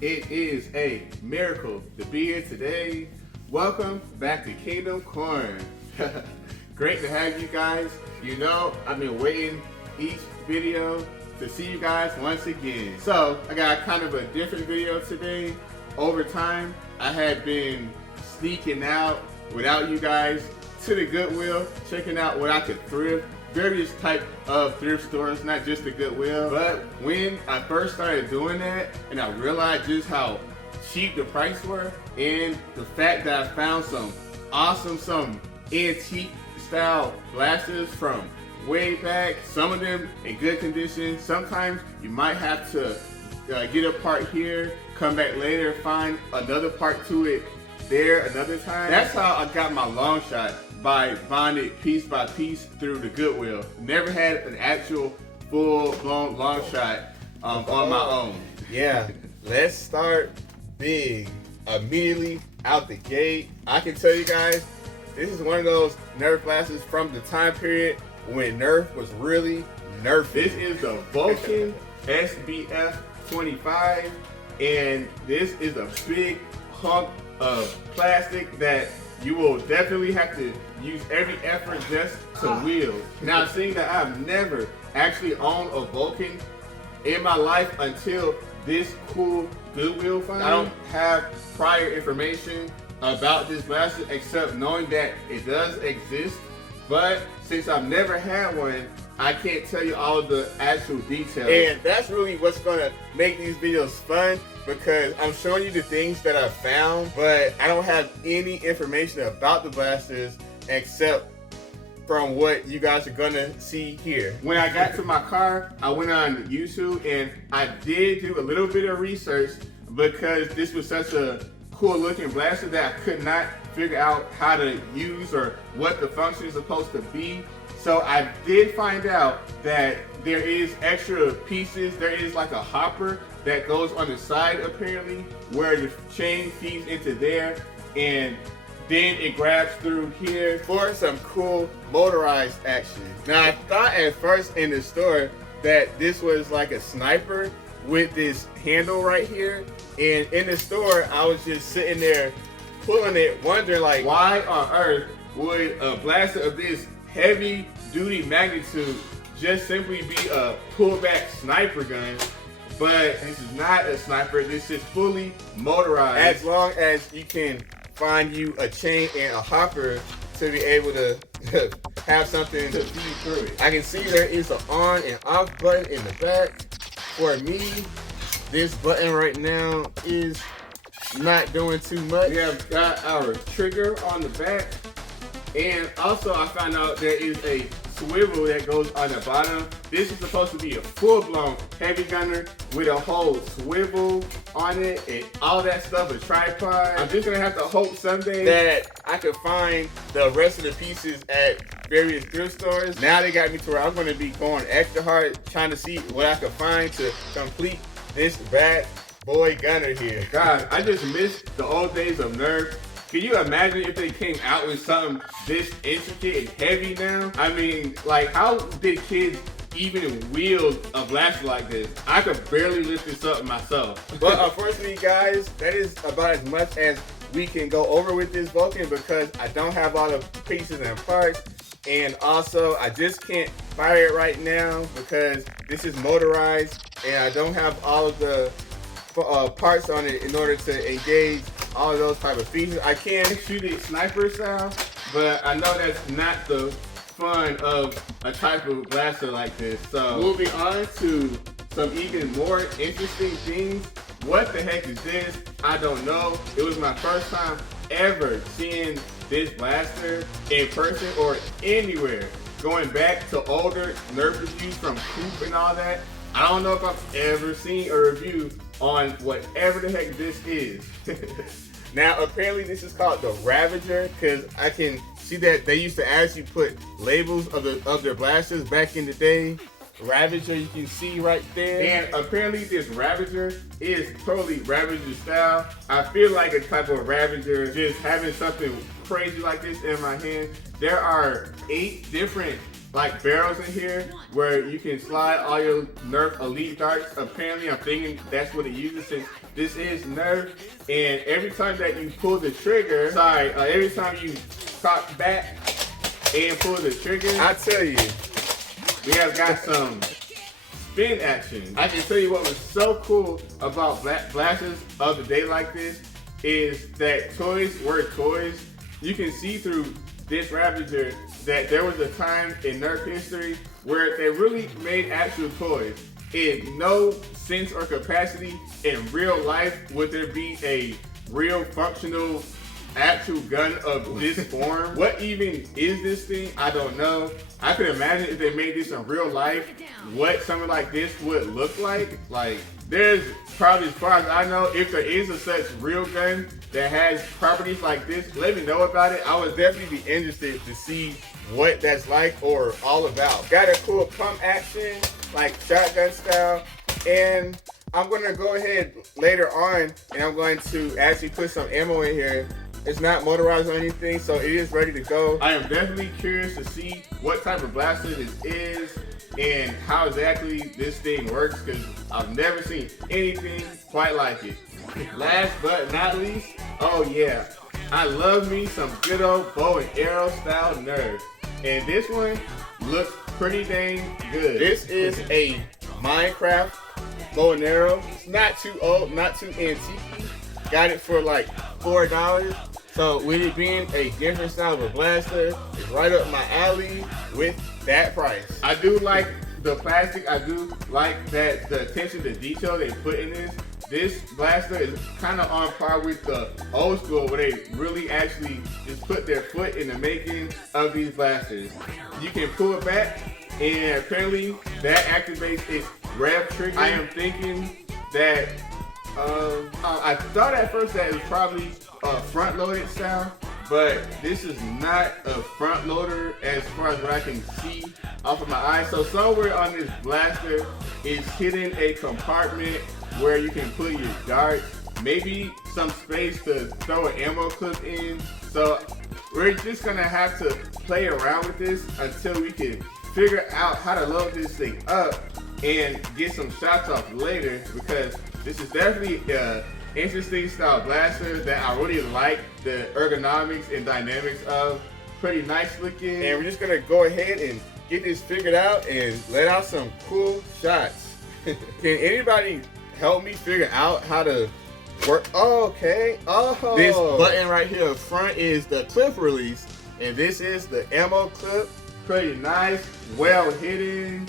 It is a miracle to be here today. Welcome back to Kingdom Corn. Great to have you guys. You know, I've been waiting each video to see you guys once again. So, I got kind of a different video today. Over time, I had been sneaking out without you guys to the Goodwill, checking out what I could thrift. Various type of thrift stores, not just the Goodwill. But when I first started doing that and I realized just how cheap the prices were and the fact that I found some antique style blasters from way back, some of them in good condition. Sometimes you might have to get a part here, come back later, find another part to it there another time. That's how I got my long shot, by buying it piece by piece through the Goodwill. Never had an actual full-blown long shot on my own. Yeah, let's start big. Immediately out the gate, I can tell you guys, this is one of those Nerf blasters from the time period when Nerf was really Nerfing. This is the Vulcan SBF 25, and this is a big hunk of plastic that you will definitely have to use every effort just to wield. Now, seeing that I've never actually owned a Vulcan in my life until this cool Goodwill find, I don't have prior information about this blaster except knowing that it does exist. But since I've never had one, I can't tell you all of the actual details. And that's really what's gonna make these videos fun, because I'm showing you the things that I found, but I don't have any information about the blasters except from what you guys are gonna see here. When I got to my car, I went on YouTube and I did do a little bit of research because this was such a cool looking blaster that I could not figure out how to use or what the function is supposed to be. So I did find out that there is extra pieces. There is like a hopper that goes on the side apparently, where the chain feeds into there, and then it grabs through here for some cool motorized action. Now, I thought at first in the store that this was like a sniper with this handle right here, and in the store I was just sitting there pulling it, wondering like, why on earth would a blaster of this heavy duty magnitude just simply be a pullback sniper gun? But this is not a sniper, this is fully motorized. As long as you can find you a chain and a hopper to be able to have something to feed through it. I can see there is an on and off button in the back. For me, this button right now is not doing too much. We have got our trigger on the back, and also I found out there is a swivel that goes on the bottom. This is supposed to be a full-blown heavy gunner with a whole swivel on it and all that stuff, a tripod. I'm just gonna have to hope someday that I could find the rest of the pieces at various thrift stores. Now they got me to where I'm gonna be going extra hard trying to see what I could find to complete this bad boy gunner here. God, I just miss the old days of Nerf. Can you imagine if they came out with something this intricate and heavy now? I mean, like, how did kids even wield a blaster like this? I could barely lift this up myself. But unfortunately, guys, that is about as much as we can go over with this Vulcan, because I don't have all the pieces and parts. And also, I just can't fire it right now because this is motorized and I don't have all of the parts on it in order to engage all of those type of features. I can shoot it sniper style, but I know that's not the fun of a type of blaster like this. So moving on to some even more interesting things. What the heck is this? I don't know. It was my first time ever seeing this blaster in person or anywhere. Going back to older Nerf reviews from Coop and all that, I don't know if I've ever seen a review on whatever the heck this is. Now, apparently this is called the Ravager, because I can see that they used to actually put labels of their blasters back in the day. Ravager, you can see right there. And apparently this Ravager is totally Ravager style. I feel like a type of Ravager, just having something crazy like this in my hand. There are 8 different like barrels in here where you can slide all your Nerf Elite darts. Apparently, I'm thinking that's what it uses since this is Nerf. And every time that you pull the trigger, every time you cock back and pull the trigger, I tell you, we have got some spin action. I can tell you what was so cool about blasters of the day like this is that toys were toys. You can see through this Ravager that there was a time in Nerf history where they really made actual toys. In no sense or capacity in real life would there be a real functional actual gun of this form. What even is this thing? I don't know. I could imagine if they made this in real life, what something like this would look like. Like, there's probably, as far as I know, if there is a such real gun that has properties like this, let me know about it. I would definitely be interested to see what that's like or all about. Got a cool pump action, like shotgun style, and I'm gonna go ahead later on and I'm going to actually put some ammo in here. It's not motorized or anything, so it is ready to go. I am definitely curious to see what type of blaster this is and how exactly this thing works, because I've never seen anything quite like it. Last but not least, oh yeah, I love me some good old bow and arrow style Nerf. And this one looks pretty dang good. This is a Minecraft bow and arrow. It's not too old, not too antique. Got it for like $4. So with it being a different style of a blaster, it's right up my alley with that price. I do like the plastic. I do like that the attention to detail they put in this. This blaster is kind of on par with the old school where they really actually just put their foot in the making of these blasters. You can pull it back and apparently that activates its rev trigger. I am thinking that I thought at first that it was probably a front loaded style, but this is not a front loader as far as what I can see off of my eyes. So somewhere on this blaster is hidden a compartment where you can put your darts, maybe some space to throw an ammo clip in. So we're just gonna have to play around with this until we can figure out how to load this thing up and get some shots off later, because this is definitely an interesting style blaster that I really like the ergonomics and dynamics of. Pretty nice looking. And we're just gonna go ahead and get this figured out and let out some cool shots. Can anybody help me figure out how to work? Oh, okay. Oh, this button right here up front is the clip release, and this is the ammo clip. Pretty nice, well hidden,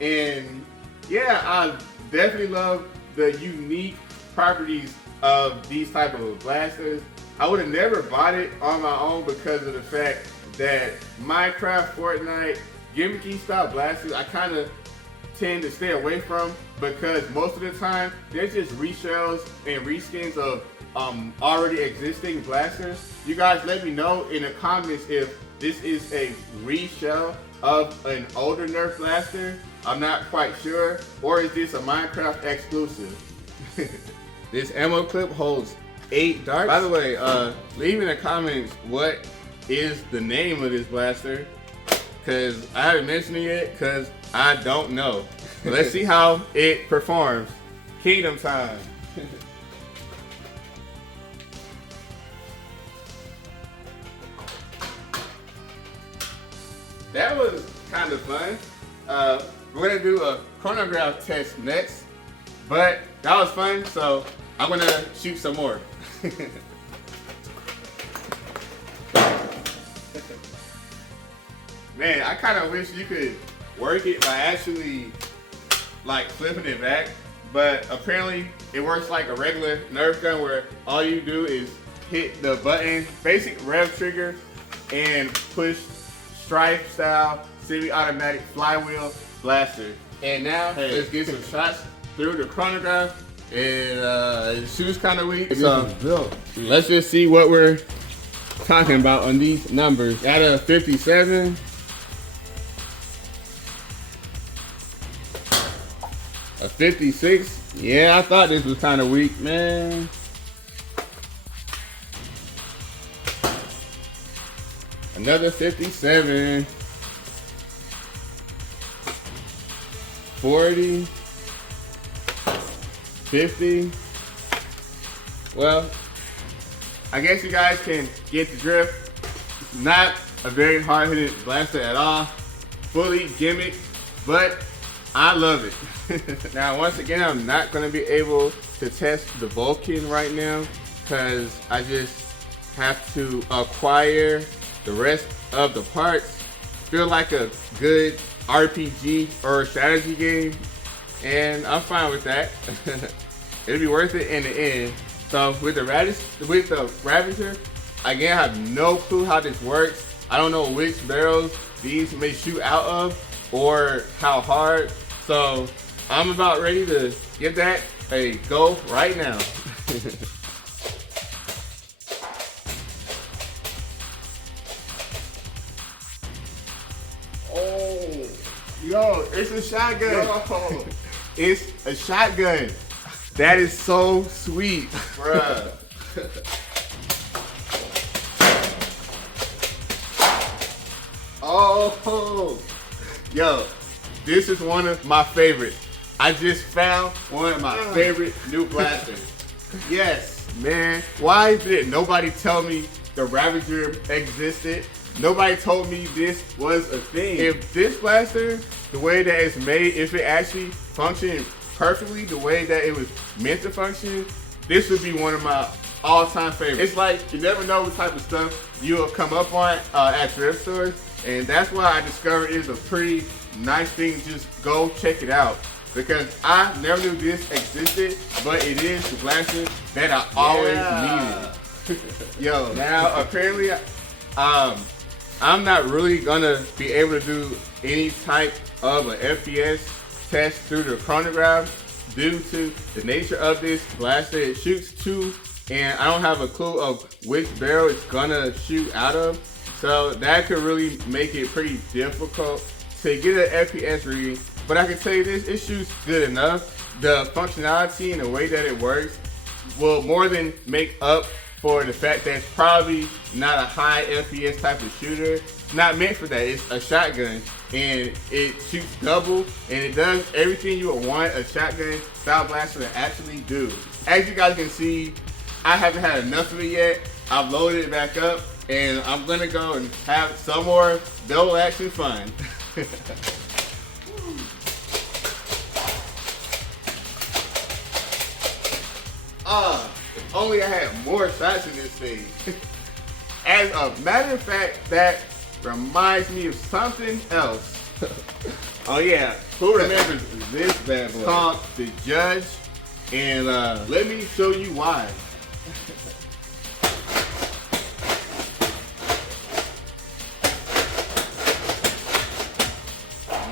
and yeah, I definitely love the unique properties of these type of blasters. I would have never bought it on my own because of the fact that Minecraft, Fortnite, gimmicky style blasters, I kind of tend to stay away from, because most of the time they're just reshells and reskins of already existing blasters. You guys let me know in the comments if this is a reshell of an older Nerf blaster. I'm not quite sure. Or is this a Minecraft exclusive? This ammo clip holds 8 darts. By the way, leave in the comments what is the name of this blaster, because I haven't mentioned it yet because I don't know. Let's see how it performs. Kingdom time. That was kind of fun. We're gonna do a chronograph test next, but that was fun, so I'm gonna shoot some more. Man, I kind of wish you could work it by actually like flipping it back, but apparently it works like a regular Nerf gun where all you do is hit the button, basic rev trigger, and push stripe style semi-automatic flywheel blaster. And now let's get some shots through the chronograph. And the shoe's kind of weak, so let's just see what we're talking about on these numbers. At a 57. A 56. Yeah, I thought this was kind of weak, man. Another 57. 40, 50. Well, I guess you guys can get the drift. It's not a very hard-hitting blaster at all. Fully gimmick, but I love it. Now, once again, I'm not going to be able to test the Vulcan right now because I just have to acquire the rest of the parts. Feel like a good RPG or strategy game, and I'm fine with that. It'll be worth it in the end. So with the Ravager, again, I have no clue how this works. I don't know which barrels these may shoot out of or how hard. So I'm about ready to give that a go right now. Oh, Yo, it's a shotgun. yo, It's a shotgun. That is so sweet. bruh. Oh, yo, this is one of my favorites. I just found one of my favorite new blasters. Yes, man. Why did nobody tell me the Ravager existed? Nobody told me this was a thing. If this blaster, the way that it's made, if it actually functioned perfectly the way that it was meant to function, this would be one of my all-time favorites. It's like you never know what type of stuff you'll come up on at thrift stores, and that's why I discovered it's a pretty nice thing. Just go check it out because I never knew this existed, but it is the blaster that I always needed. Yo, now apparently, I'm not really gonna be able to do any type of an FPS test through the chronograph due to the nature of this blaster. It shoots two, and I don't have a clue of which barrel it's gonna shoot out of. So that could really make it pretty difficult to get an FPS reading. But I can tell you this, it shoots good enough. The functionality and the way that it works will more than make up for the fact that it's probably not a high FPS type of shooter. It's not meant for that. It's a shotgun, and it shoots double, and it does everything you would want a shotgun style blaster to actually do. As you guys can see, I haven't had enough of it yet. I've loaded it back up, and I'm gonna go and have some more double action fun. If only I had more shots in this thing. As a matter of fact, that reminds me of something else. Oh yeah, who remembers this bad boy? It's called the Judge, and let me show you why.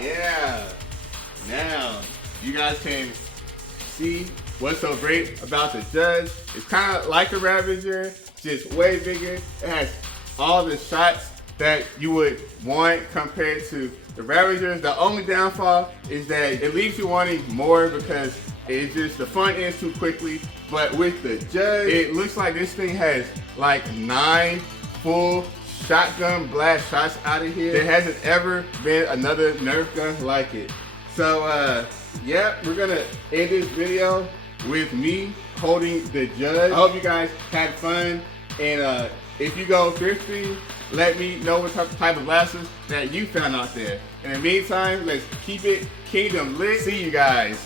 Yeah, now you guys can see what's so great about the Judge. It's kind of like a Ravager, just way bigger. It has all the shots that you would want compared to the Ravagers. The only downfall is that it leaves you wanting more because it's just the fun ends too quickly. But with the Judge, it looks like this thing has like 9 full shotgun blast shots out of here. There hasn't ever been another Nerf gun like it. So yeah, we're gonna end this video with me holding the Judge. I hope you guys had fun, and if you go thrifting, let me know what type of blasters that you found out there. In the meantime, let's keep it Kingdom lit. See you guys.